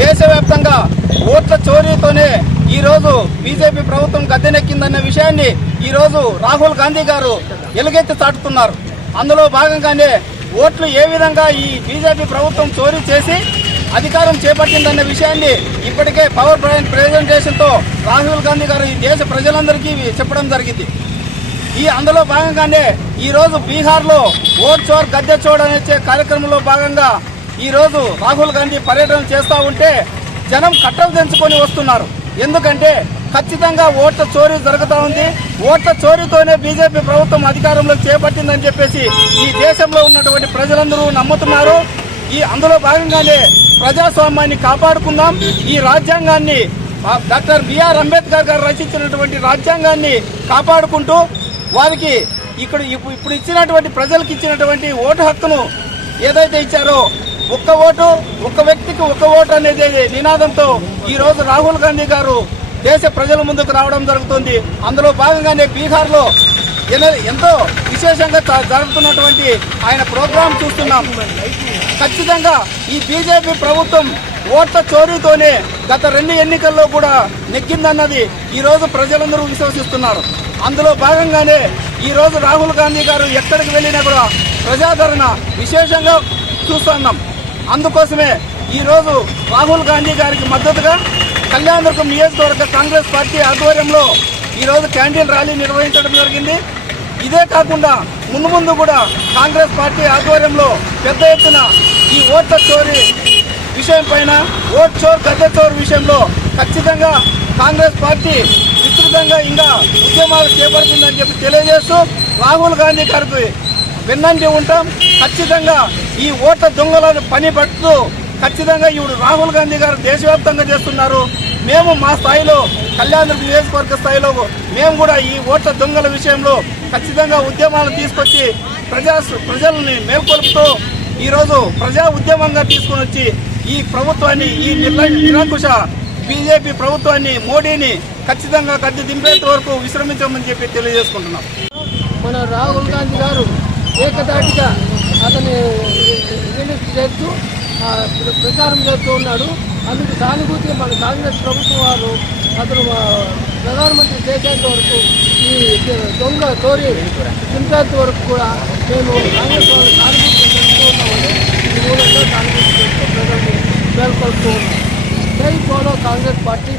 దేశవ్యాప్తంగా ఓట్ల చోరీతోనే ఈ రోజు బీజేపీ ప్రభుత్వం గద్దెనెక్కిందన్న విషయాన్ని ఈ రోజు రాహుల్ గాంధీ గారు ఎలుగెత్తి చాటుతున్నారు. అందులో భాగంగానే ఓట్లు ఏ విధంగా ఈ బీజేపీ ప్రభుత్వం చోరీ చేసి అధికారం చేపట్టిందన్న విషయాన్ని ఇప్పటికే పవర్ పాయింట్ ప్రెజెంటేషన్తో రాహుల్ గాంధీ గారు ఈ దేశ ప్రజలందరికీ చెప్పడం జరిగింది. ఈ అందులో భాగంగానే ఈ రోజు ఓట్ చోర్ గద్దె చోర్ అనే కార్యక్రమంలో భాగంగా ఈ రోజు రాహుల్ గాంధీ పర్యటన చేస్తూ ఉంటే జనం కట్టలు తెంచుకొని వస్తున్నారు. ఎందుకంటే ఖచ్చితంగా ఓట్ల చోరీ జరుగుతూ ఉంది. ఓట్ల చోరీతోనే బీజేపీ ప్రభుత్వం అధికారంలో చేపట్టిందని చెప్పేసి ఈ దేశంలో ఉన్నటువంటి ప్రజలందరూ నమ్ముతున్నారు. ఈ అందులో భాగంగానే ప్రజాస్వామ్యాన్ని కాపాడుకుందాం. ఈ రాజ్యాంగాన్ని డాక్టర్ బిఆర్ అంబేద్కర్ గారు రచించినటువంటి రాజ్యాంగాన్ని కాపాడుకుంటూ వారికి ఇక్కడ ఇప్పుడు ఇచ్చినటువంటి ప్రజలకు ఇచ్చినటువంటి ఓటు హక్కును ఏదైతే ఇచ్చారో ఒక్క ఓటు ఒక్క వ్యక్తికి ఒక్క ఓటు అనేది నినాదంతో ఈ రోజు రాహుల్ గాంధీ గారు దేశ ప్రజల ముందుకు రావడం జరుగుతుంది. అందులో భాగంగానే బీహార్లో ఎంతో విశేషంగా జరుగుతున్నటువంటి ఆయన ప్రోగ్రాం చూస్తున్నాం. ఖచ్చితంగా ఈ బీజేపీ ప్రభుత్వం ఓట్ల చోరీతోనే గత రెండు ఎన్నికల్లో కూడా నెగ్గిందన్నది ఈరోజు ప్రజలందరూ విశ్వసిస్తున్నారు. అందులో భాగంగానే ఈ రోజు రాహుల్ గాంధీ గారు ఎక్కడికి వెళ్ళినా కూడా ప్రజాదరణ విశేషంగా చూస్తున్నాం. అందుకోసమే ఈరోజు రాహుల్ గాంధీ గారికి మద్దతుగా కళ్యాణదుర్గం నియోజకవర్గ కాంగ్రెస్ పార్టీ ఆధ్వర్యంలో ఈ రోజు క్యాంటీన్ ర్యాలీ నిర్వహించడం జరిగింది. ఇదే కాకుండా ముందు ముందు కూడా కాంగ్రెస్ పార్టీ ఆధ్వర్యంలో పెద్ద ఎత్తున ఈ ఓట్ల చోరీ విషయం పైన ఓట్ చోర్ గద్దె చోర్ విషయంలో ఖచ్చితంగా కాంగ్రెస్ పార్టీ విస్తృతంగా ఇంకా ఉద్యమాలు చేపడుతుందని చెప్పి తెలియజేస్తూ రాహుల్ గాంధీ గారికి వెన్నంటి ఉంటాం. ఖచ్చితంగా ఈ ఓట్ల దొంగలను పని పడుతూ ఖచ్చితంగా ఇప్పుడు రాహుల్ గాంధీ గారు దేశవ్యాప్తంగా చేస్తున్నారు. మేము మా స్థాయిలో కళ్యాణ నియోజకవర్గ స్థాయిలో మేము కూడా ఈ ఓట్ల దొంగల విషయంలో ఖచ్చితంగా ఉద్యమాలు తీసుకొచ్చి ప్రజా ప్రజల్ని మేల్కొలుపుతూ ఈరోజు ప్రజా ఉద్యమంగా తీసుకొని వచ్చి ఈ ప్రభుత్వాన్ని ఈ నిరంకుశ బీజేపీ ప్రభుత్వాన్ని మోడీని ఖచ్చితంగా గద్దె దింపేంత వరకు విశ్రమించమని చెప్పి తెలియజేసుకుంటున్నాం. మన రాహుల్ గాంధీ గారు ఏకదాటిగా అతని చేస్తూ ప్రచారం చేస్తూ ఉన్నాడు. అందుకు సానుభూతి మన కాంగ్రెస్ ప్రభుత్వం వారు అతను ప్రధానమంత్రి చేసేంత వరకు ఈ దొంగ తోరి దింపేంత వరకు కూడా మేము కాంగ్రెస్ వాళ్ళు సానుభూతి చేస్తూ ఉన్నామని ఈ మూలంగా సానుభూతి చేస్తూ ప్రజలను మేల్కొల్పుతూ ఉన్నాం. జై పోలో కాంగ్రెస్ పార్టీ.